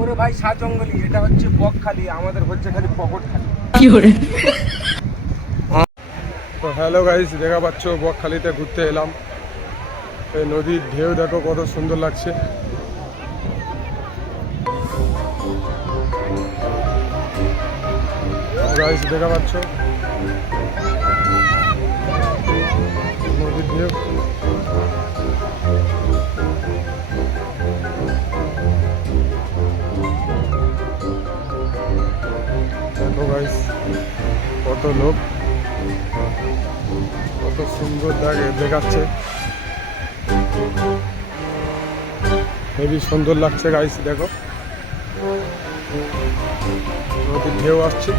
ওরে ভাই সাত জঙ্গলি এটা হচ্ছে বকখালি আমাদের হচ্ছে খালি পকট খালি। তো হ্যালো গাইস দেখা পাচ্ছ বকখালিতে ঘুরতে এলাম। এই নদীর ঢেউ দেখো কত সুন্দর লাগছে। গাইস দেখা পাচ্ছ? নদীর ঢেউ। দেখো গাইস কত লোক। কত সুন্দর দেখে দেখাচ্ছে। হেবি সুন্দর লাগছে গাইস দেখো। নদীর ঢেউ আসছে।